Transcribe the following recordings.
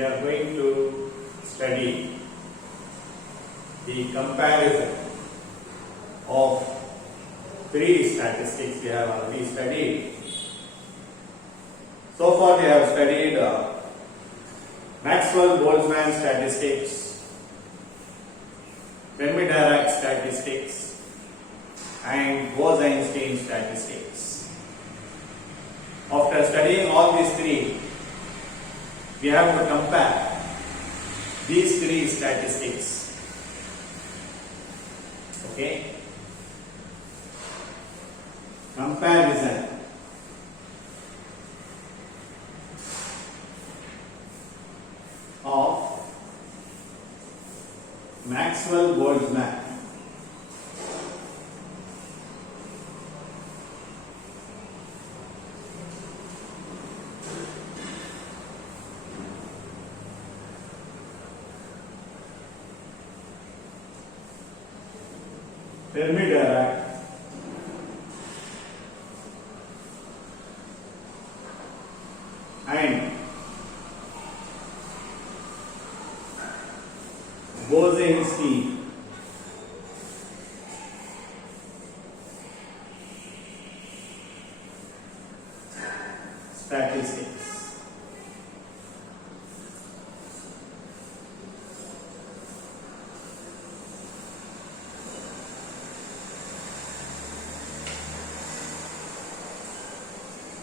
we are going to study the comparison of three statistics we have already studied. So far we have studied Maxwell-Boltzmann statistics, Fermi-Dirac statistics and Bose-Einstein statistics. After studying all these three, we have to compare these three statistics. Okay? Comparison of Maxwell-Boltzmann Fermi-Dirac and Bose-Einstein statistics.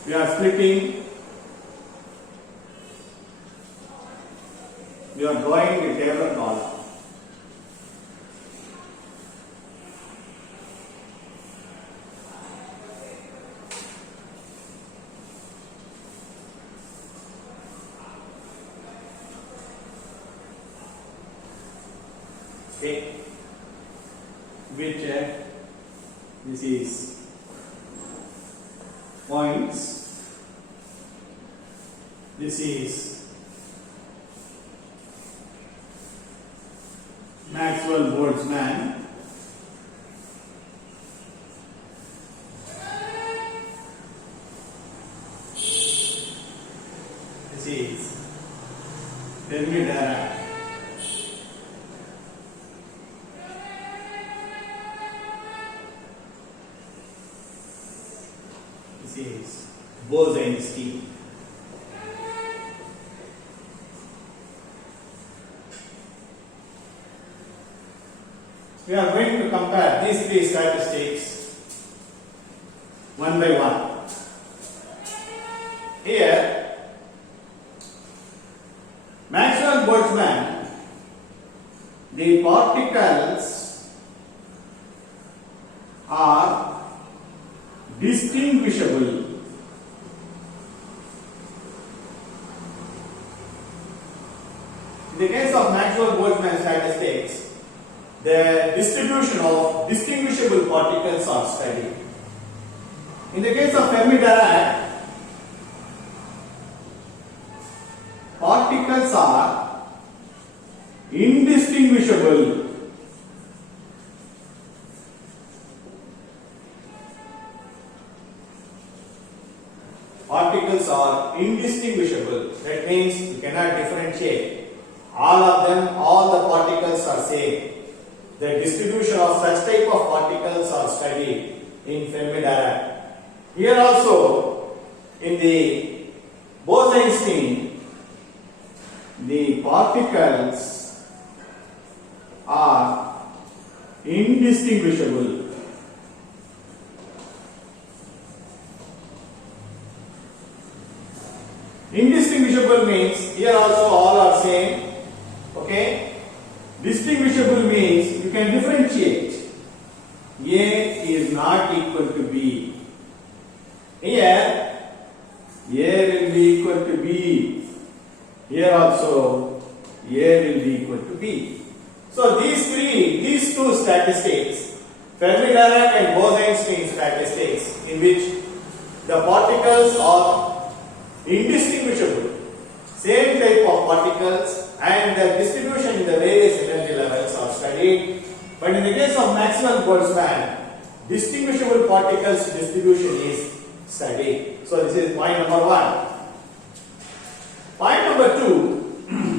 We are splitting. We are drawing the table column. Okay, which this is points, this is Maxwell-Boltzmann, this is Fermi-Dirac, this is Bose-Einstein. We are going to compare these three statistics one by one. Here, Maxwell-Boltzmann, the particles are distinguishable. In the case of Maxwell-Boltzmann statistics, the distribution of distinguishable particles are studied. In the case of Fermi-Dirac, particles are indistinguishable. Particles are indistinguishable. That means you cannot differentiate. All of them, all the particles are same. The distribution of such type of particles are studied in Fermi-Dirac. Here also, in the Bose-Einstein, the particles are indistinguishable. Indistinguishable means here also all are same. Okay? Distinguishable means you can differentiate. A is not equal to B. Here, A will be equal to B. Here also, A will be equal to B. So these two statistics, Fermi-Dirac and Bose-Einstein statistics, in which the particles are indistinguishable, same type of particles, and the distribution in the various energy levels are studied. But in the case of Maxwell-Boltzmann, distinguishable particles distribution is studied. So this is point number one. Point number two,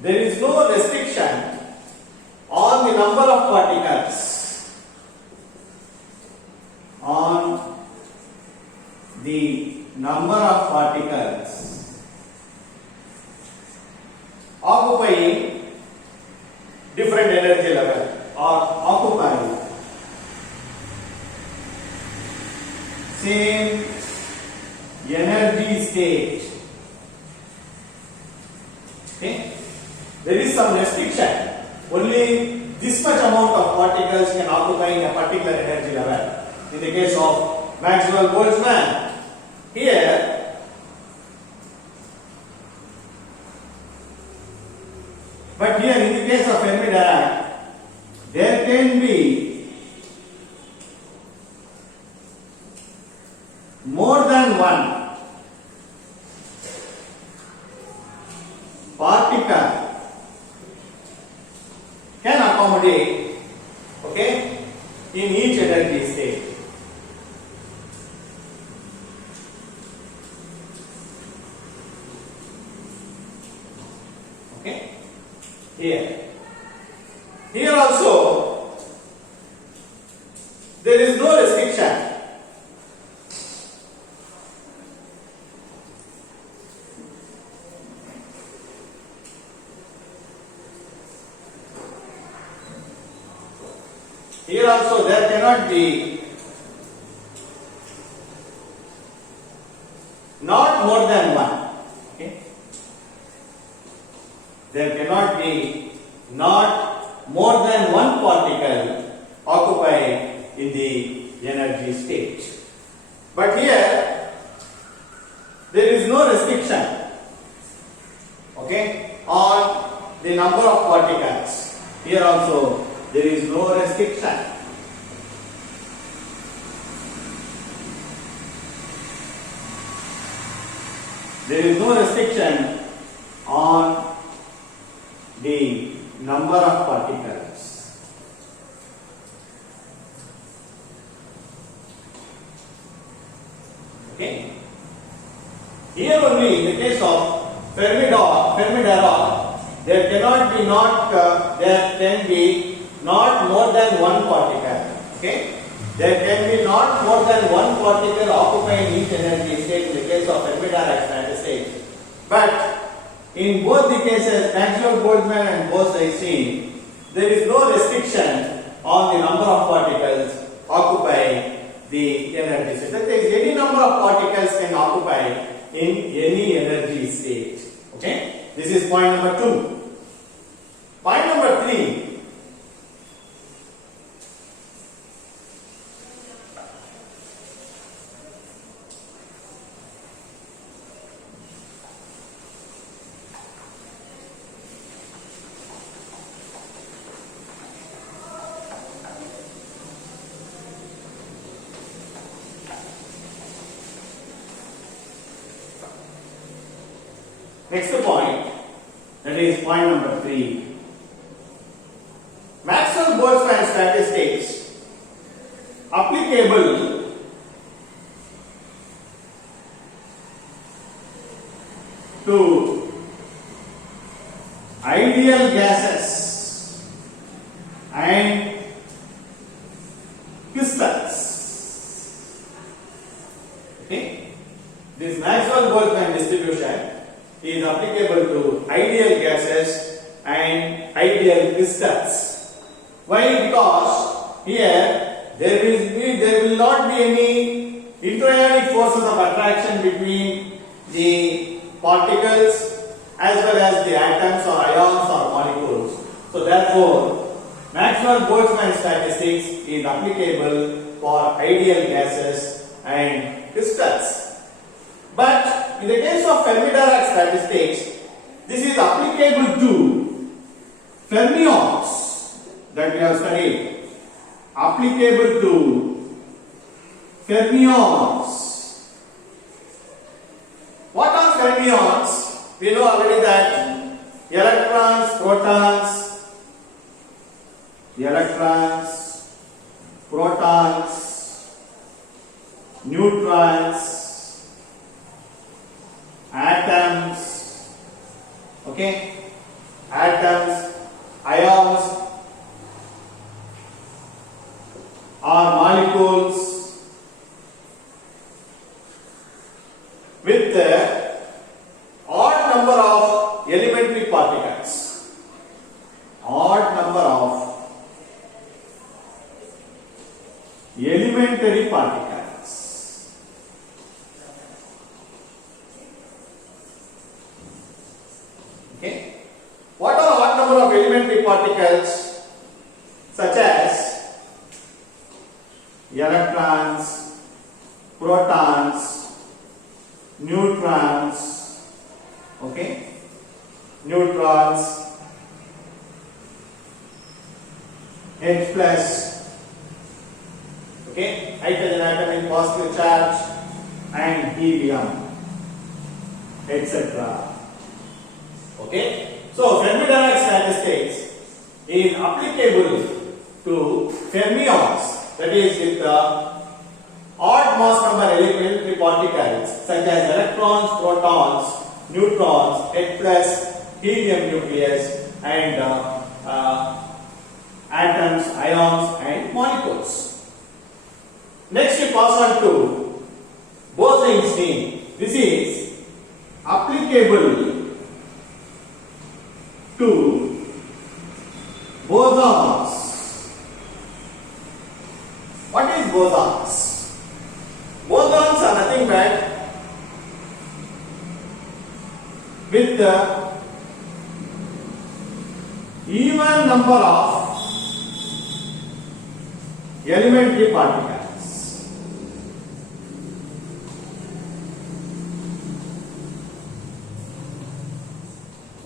there is no restriction on the number of particles, on the number of particles occupying different energy level or occupying same energy state. Okay, there is some restriction. Only this much amount of particles can occupy in a particular energy level. In the case of Maxwell-Boltzmann, here but here in the case of Fermi-Dirac, there can be more than one particle can accommodate, okay, in each energy state. Okay, here also there is no restriction. Here also there cannot be not more than one. Okay? There cannot be not more than one particle occupied in the energy state. But here there is no restriction, okay, on the number of particles. Here also there is no restriction. There is no restriction on the number of particles. Okay. Here only in the case of Fermi-Dirac, there cannot be there can be not more than one particle. Okay. There can be not more than one particle occupying each energy state in the case of Fermi-Dirac statistics. But in both the cases, Maxwell-Boltzmann and Bose-Einstein, there is no restriction on the number of particles occupying the energy state. That is, any number of particles can occupy in any energy state. Okay, this is point number 2. Point number 3. Next point, that is point number 3. Maxwell-Boltzmann statistics applicable to ideal gases and crystals. Okay, this Maxwell-Boltzmann distribution is applicable to ideal gases and ideal crystals. Why? Because here there will not be any intrionic forces of attraction between the particles as well as the atoms or ions or molecules. So therefore, Maxwell-Boltzmann statistics is applicable for ideal gases and crystals. But in the case of Fermi-Dirac statistics, this is applicable to fermions that we have studied. Applicable to fermions. What are fermions? We know already that electrons, protons, neutrons, atoms, okay, atoms, ions, or molecules with odd number of elementary particles. Odd number of elementary particles. Okay. What are odd number of elementary particles? Such as electrons, protons, neutrons, okay, neutrons, H plus, okay, hydrogen atom in positive charge, and helium, etc. Okay, so Fermi-Dirac statistics is applicable to fermions, that is with the odd mass number elementary particles such as electrons, protons, neutrons, H plus, helium nucleus, and atoms, ions, and molecules. Next we pass on to Bose-Einstein. This is applicable to bosons. What is bosons? Bosons are nothing but with the even number of elementary particles.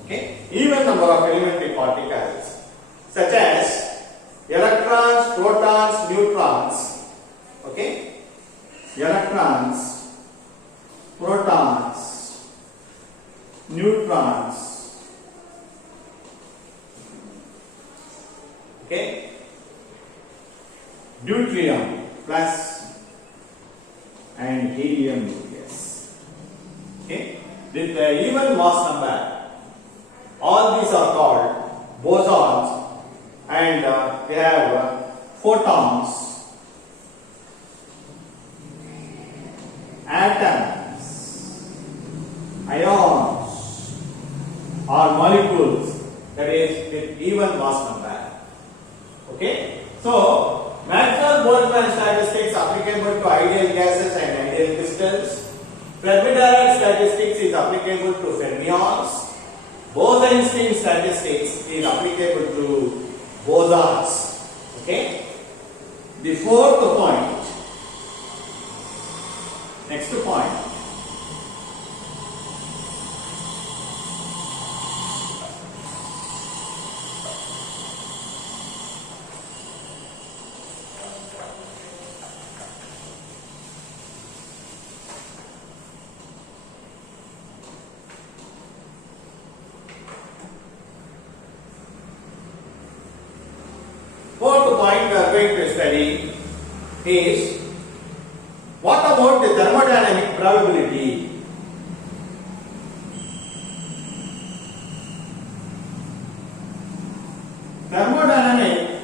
Okay, even number of elementary particles such as electrons, protons, neutrons. Okay, electrons, protons, neutrons. Okay, deuterium plus and helium nucleus. Okay, with the even mass number, all these are called bosons, and they have photons, atoms, ions, or molecules, that is with even mass number. Okay, so Maxwell-Boltzmann statistics applicable to ideal gases and ideal crystals. Fermi-Dirac statistics is applicable to fermions. Bose-Einstein statistics is applicable to bosons. Okay. The fourth point. Next point. Fourth point we are going to study is what about the thermodynamic probability? Thermodynamic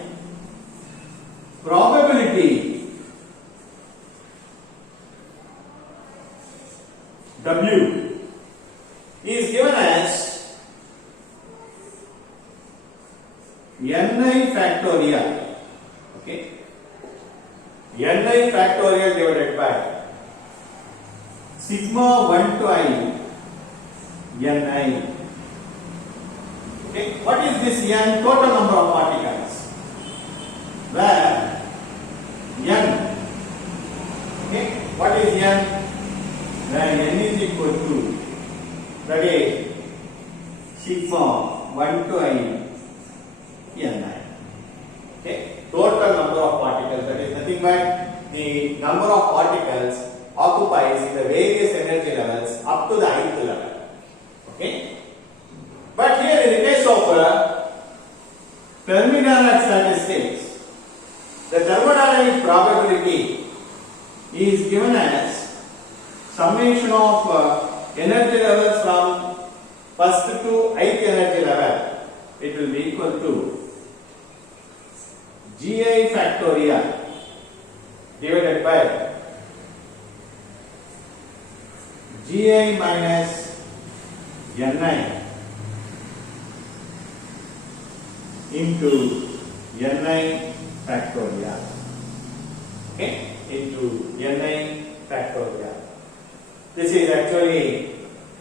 probability W is given as Ni factorial, okay, Ni factorial divided by sigma 1 to I Ni. Okay, what is this N? Total number of particles, where N, okay, what is N? Where N is equal to, that is sigma 1 to I Ni. Okay, total number of particles, that is nothing but the number of particles occupies in the various energy levels up to the ith level. Okay, but here in the case of Fermi-Dirac statistics, the thermodynamic probability is given as summation of energy levels from first to ith energy level gi factorial divided by gi minus ni into ni factorial. Okay, into ni factorial. This is actually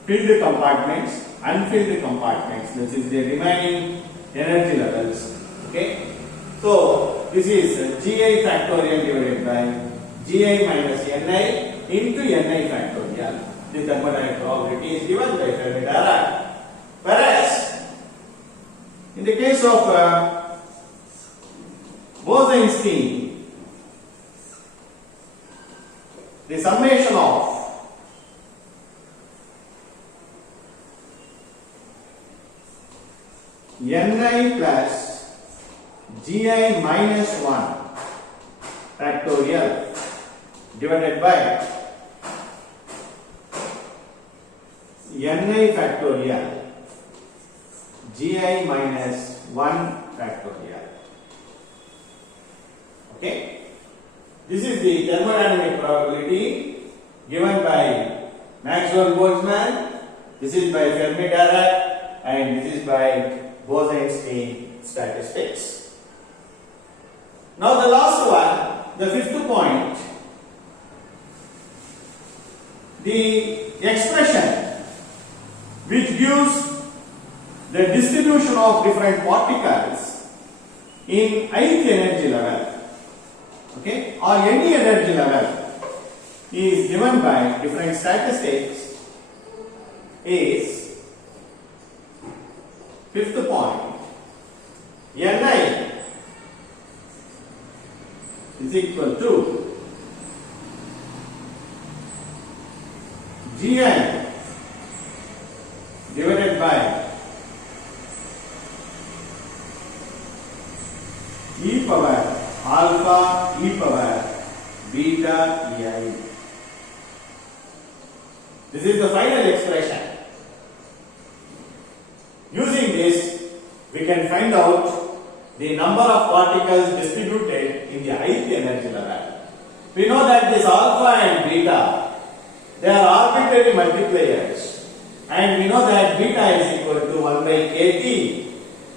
filled compartments, unfilled compartments. This is the remaining energy levels. Okay, so this is gi factorial divided by gi minus ni into ni factorial. The thermodynamic probability is given by Fermi-Dirac. Whereas in the case of Bose-Einstein, the summation of ni plus gi minus 1 factorial divided by ni factorial gi minus 1 factorial. Okay, this is the thermodynamic probability given by Maxwell-Boltzmann. This is by Fermi-Dirac, and this is by Bose-Einstein statistics. Now the last one, the fifth point, the expression which gives the distribution of different particles in ith energy level, okay, or any energy level, is given by different statistics is fifth point, ni is equal to gi divided by e power alpha e power beta ei. This is the final expression. Using this, we can find out the number of particles distributed in the ith energy level. We know that this alpha and beta, they are arbitrary multipliers, and we know that beta is equal to 1 by kT.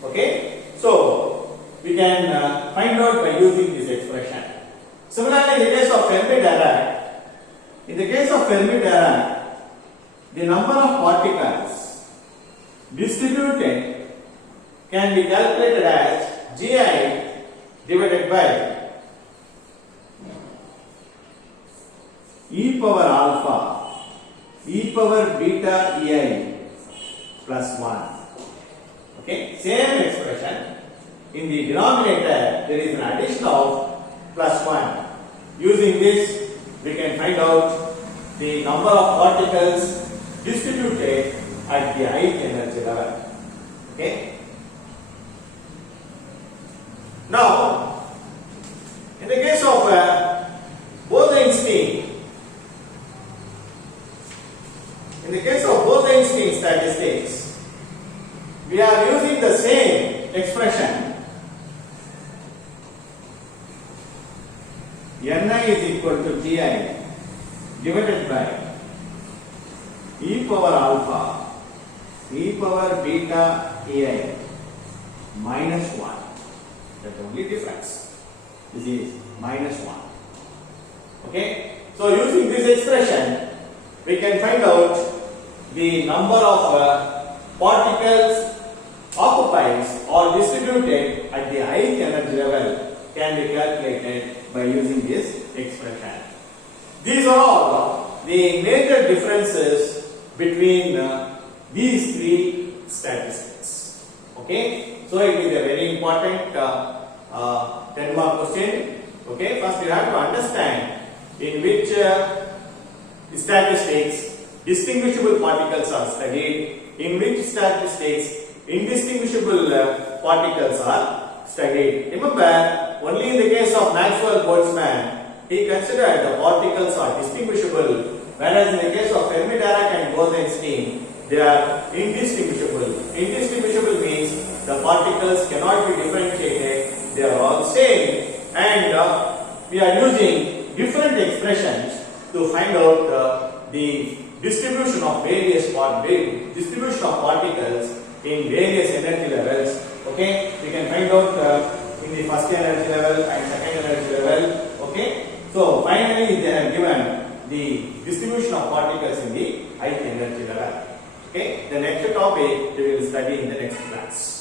Okay, so we can find out by using this expression. Similarly, in the case of Fermi-Dirac, the number of particles distributed can be calculated as gi divided by e power alpha e power beta ei plus 1. Okay, same expression. In the denominator, there is an addition of plus 1. Using this, we can find out the number of particles distributed at the ith energy level. Okay. Now, in the case of Bose-Einstein, statistics, we are using the same expression. Ni is equal to gi divided by e power alpha e power beta ei minus 1. That's the only difference. This is minus 1. Okay, so using this expression, we can find out the number of particles occupies or distributed at the ith energy level can be calculated by using this expression. These are all the major differences between these three statistics. Okay, so it is a very important 10-mark question. Okay, first you have to understand in which statistics distinguishable particles are studied, in which statistics indistinguishable particles are studied. Remember, only in the case of Maxwell-Boltzmann, he considered the particles are distinguishable, whereas in the case of Fermi-Dirac and Bose-Einstein, they are indistinguishable. Indistinguishable means the particles cannot be differentiated, they are all same, and we are using different expressions to find out the distribution of distribution of particles in various energy levels. Okay, we can find out in the first energy level and second energy level. Okay, so finally they have given the distribution of particles in the high energy level. Okay, the next topic we will study in the next class.